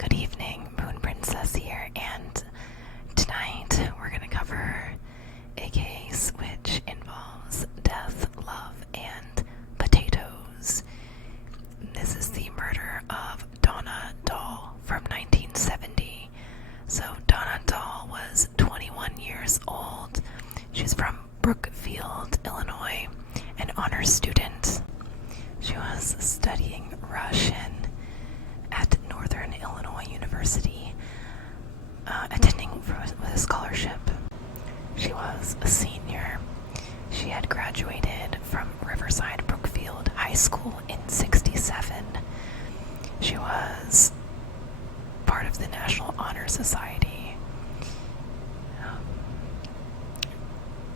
Good evening, Moon Princess here, and tonight we're going to cover a case which involves death, love, and potatoes. This is the murder of Donna Doll from 1970. So Donna Doll was 21 years old. She's from Brookfield, Illinois, an honors student. She was studying Russian at Northern Illinois University, attending with a scholarship. She was a senior. She had graduated from Riverside Brookfield High School in '67. She was part of the National Honor Society.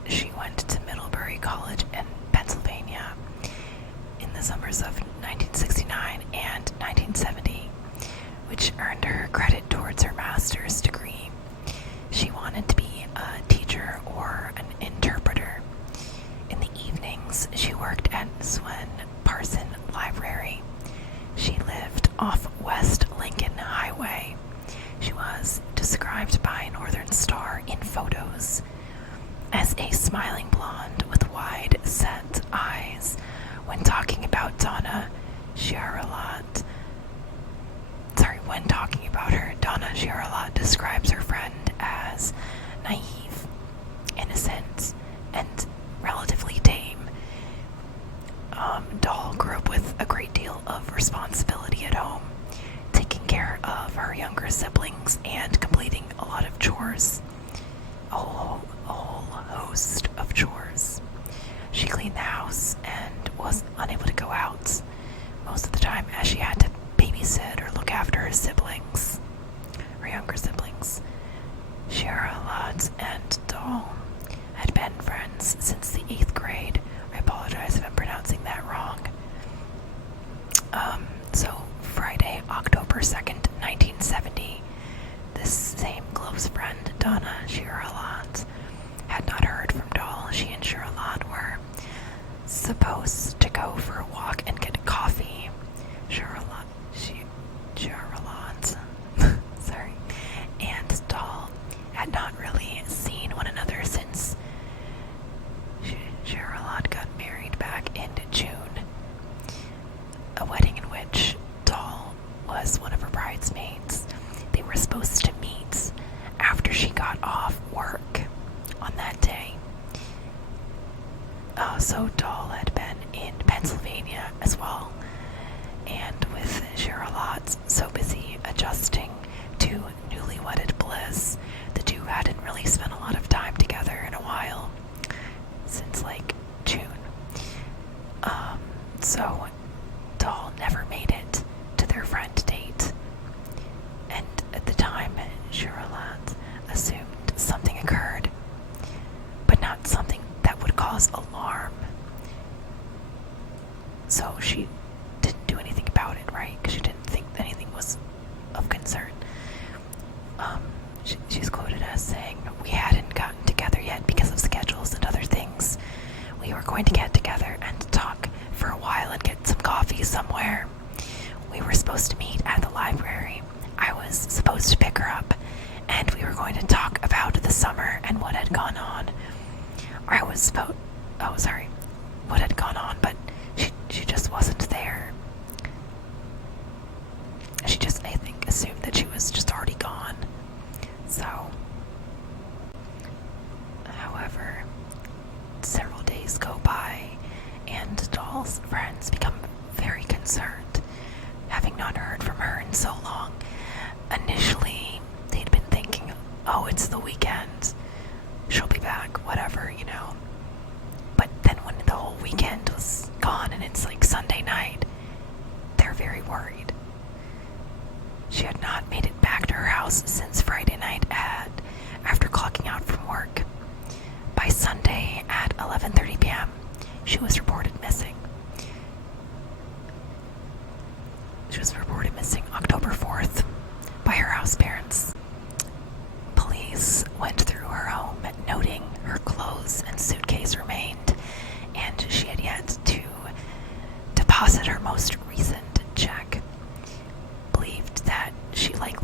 She went to Middlebury College in Pennsylvania in the summers of 1969 and 1970, which earned her credit towards her master's degree. She wanted to be a teacher or an interpreter. In the evenings, she worked at Swen Parson Library. She lived off West Lincoln Highway. She was described by Northern Star in photos as a smiling blonde with wide-set eyes. When talking about Donna Donna Giralot describes her friend as naive, innocent, and relatively tame. Doll grew up with a great deal of responsibility at home, taking care of her younger siblings and completing a lot of chores. A whole host of chores. She cleaned the house and was unable to go out most of the time, as she had to babysit or look after her siblings, her younger siblings. Giralot and Doll had been friends since the 8th grade. I apologize if I'm pronouncing that wrong. So Friday, October 2nd, 1970, this same close friend, Donna Giralot, had not heard from Doll. She and Giralot were supposed to go for a walk and get coffee. Giralot, sorry, and Doll had not really seen one another since Giralot got married back in June, a wedding in which Doll was one of her bridesmaids. They were supposed to meet after she got off work on that day. So Doll had been in Pennsylvania as well, and with Giralot so busy adjusting to newlywed bliss, the two hadn't really spent a lot of time together in a while, since like June. So Doll never made it to their friend date, and at the time, Giralot assumed something occurred, but not something that would cause alarm. So she didn't do anything about it, right? Because she didn't think that anything was of concern. She's quoted as saying, "We hadn't gotten together yet because of schedules and other things. We were going to get together and talk for a while and get some coffee somewhere. We were supposed to meet at the library. I was supposed to pick her up, and we were going to talk about the summer and what had gone on. What had gone on, but she just wasn't there. She just, I think, assumed that she was just already gone. So, however, several days go by, and Doll's friends become very concerned, having not heard from her in so long. Initially, they'd been thinking, oh, it's the weekend, she'll be back, whatever, you know. But then when the whole weekend was gone and it's like Sunday night, they're very worried. She had not made it back to her house since Friday night after clocking out from work. By Sunday at 11:30 p.m., she was reported missing. She was reported missing October 4th by her house parents. Police went through her home, noting her clothes and suitcase remained, and she had yet to deposit her most recent check. Believed that she likely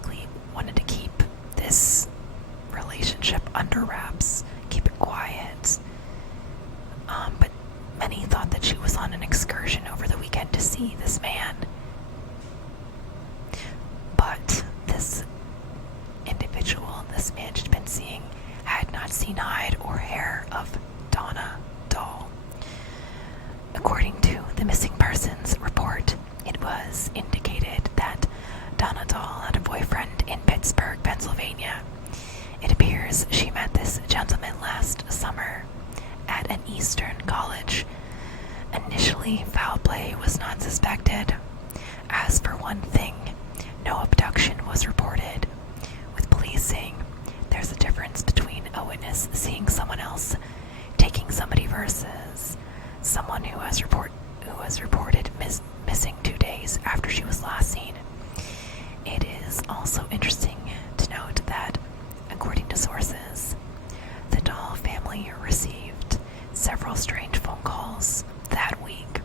likely wanted to keep this relationship under wraps, keep it quiet. But many thought that she was on an excursion over the weekend to see this man. But this individual, this man she'd been seeing, had not seen hide or hair of Donna Doll. According to the missing persons report, it was indicated that Donna Doll had a boyfriend in Pittsburgh, Pennsylvania. It appears she met this gentleman last summer at an Eastern college. Initially, foul play was not suspected. As for one thing, no abduction was reported. With police saying there's a difference between a witness seeing someone else taking somebody versus someone who was reported missing 2 days after she was last seen. It is also interesting to note that, according to sources, the Doll family received several strange phone calls that week.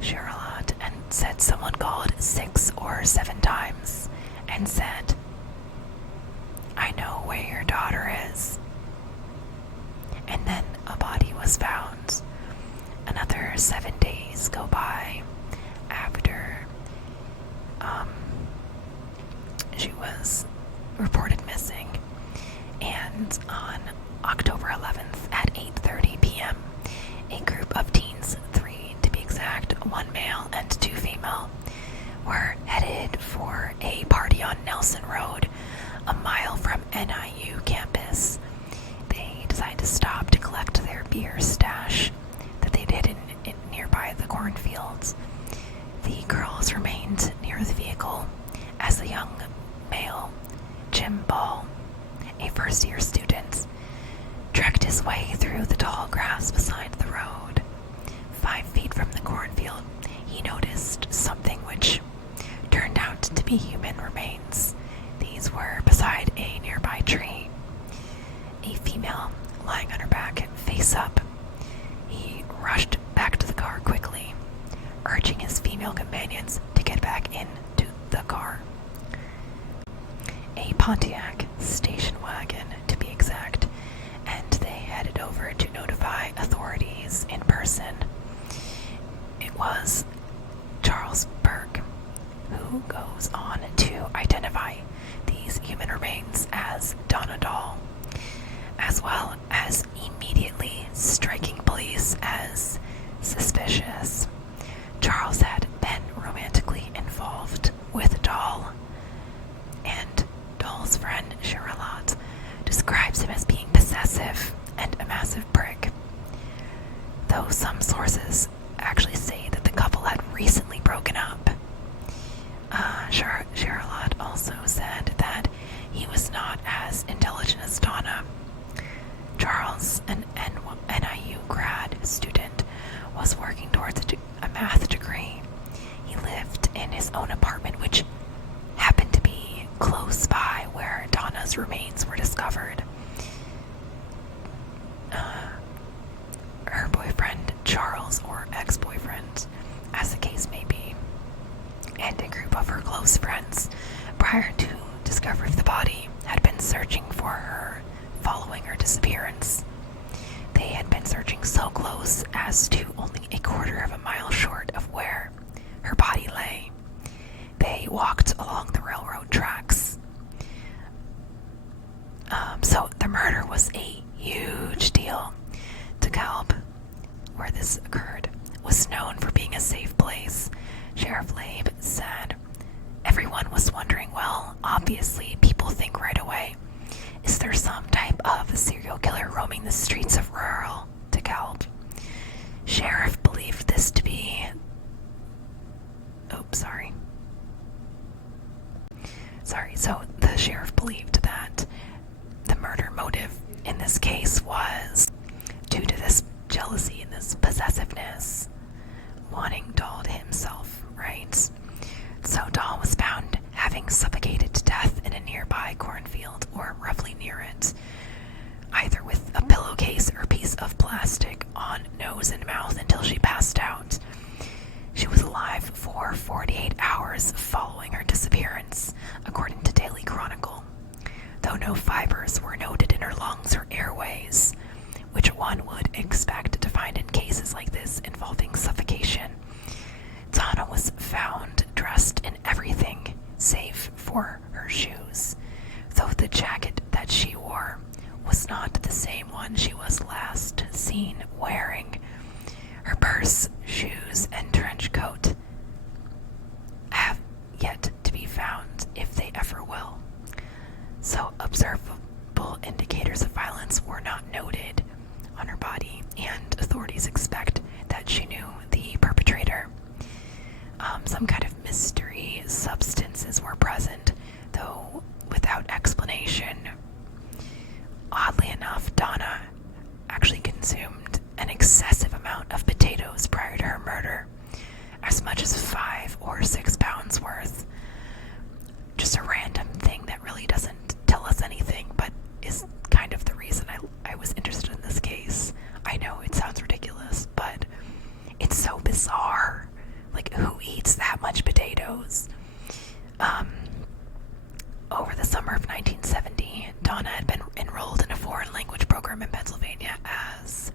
Charlotte and said someone called 6 or 7 times and said, "I know where your daughter is." And then a body was found. Another 7 days go by after she was reported missing, and on October 11th at 8:30 p.m., a group of teens, 3 to be exact, 1 male and 2 female, were headed for a party on Nelson Road, a mile from NIU campus. They decided to stop to collect their beer stash that they'd hidden nearby the cornfields. The girls remained near the vehicle as the young male, Jim Ball, a first-year student, trekked his way through the tall grass beside the road. 5 feet from the cornfield, he noticed something which turned out to be human remains. These were beside a nearby tree. A female lying on her back, face up. He rushed back to the car quickly, urging his female companions to get back into the car. A Pontiac station wagon, to be exact, and they headed over to notify authorities in person. It was Charles Burke who goes on to identify these human remains as Donna Doll, as well as immediately striking police as suspicious. Charles had been romantically involved with Doll, and Doll's friend Charlotte describes him as being possessive and a massive prick, though some sources actually say that the couple had recently broken up. Charlotte also said that he was not as intelligent as Donna. Charles, an NIU grad student, was working towards a math degree. He lived in his own apartment, which happened to be close by where Donna's remains were discovered. Her boyfriend, Charles, or ex-boyfriend, as the case may be, and a group of her close friends, prior to discovery of the body, had been searching for her following her disappearance. They had been searching so close as to only a quarter of a mile short of where her body lay. They walked along the railroad tracks. So the murder was a huge deal. DeKalb, where this occurred, was known for being a safe place. Sheriff Labe said, "Everyone was wondering, well, obviously people think right away, is there some type of serial killer roaming the streets of rural DeKalb?" Sheriff believed this to be... So the sheriff believed that the murder motive in this case was due to this jealousy and this possessiveness, wanting Doll to himself, right? So Doll was found having suffocated to death in a nearby cornfield, or roughly near it, either with a pillowcase or piece of plastic on nose and mouth until she passed out. She was alive for 48 hours following her disappearance, according to Daily Chronicle. no fibers were noted in her lungs or airways, which one would expect to find in cases like this involving suffocation. Donna was found dressed in everything save for her shoes, though the jacket that she wore was not the same one she was last seen wearing. Her purse, shoes, and trench coat have yet to be found, if they ever will. So observable indicators of violence were not noted on her body, and authorities expect that she knew the perpetrator. Some kind of mystery substances were present, though without explanation. Oddly enough, Donna actually consumed an excessive amount of potatoes prior to her murder, as much as 5 or 6 pounds worth. Just a random thing that really doesn't tell us anything, but is kind of the reason I was interested in this case. I know it sounds ridiculous, but it's so bizarre. Like, who eats that much potatoes? Over the summer of 1970, Donna had been enrolled in a foreign language program in Pennsylvania, as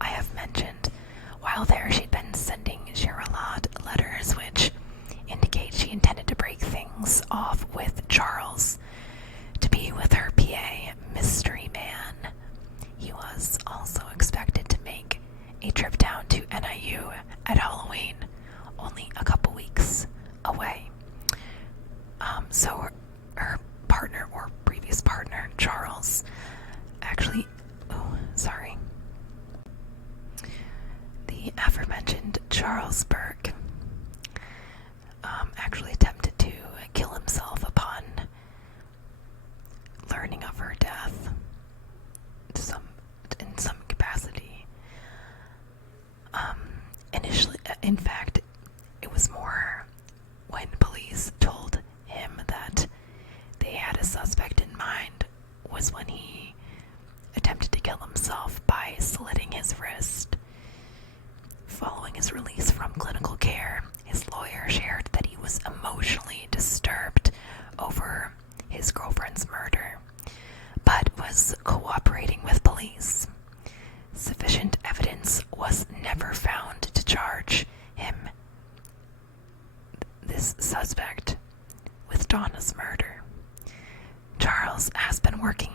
I have mentioned. While there, she'd been sending Geralot letters, which indicate she intended to break things off with Charles to be with her PA, Mystery Man. He was also expected to make a trip down to NIU at Halloween, only a couple weeks away. So her partner, or previous partner, Charles, actually, the aforementioned Charles Burke, actually attempted to kill himself upon learning of her death in some capacity. Initially, in fact, it was more when police told him that they had a suspect in mind was when he attempted to kill himself by slitting his wrist. Following his release from clinical care, his lawyer shared that he was emotionally disturbed over his girlfriend's murder, but was cooperating with police. Sufficient evidence was never found to charge him, this suspect, with Donna's murder. Charles has been working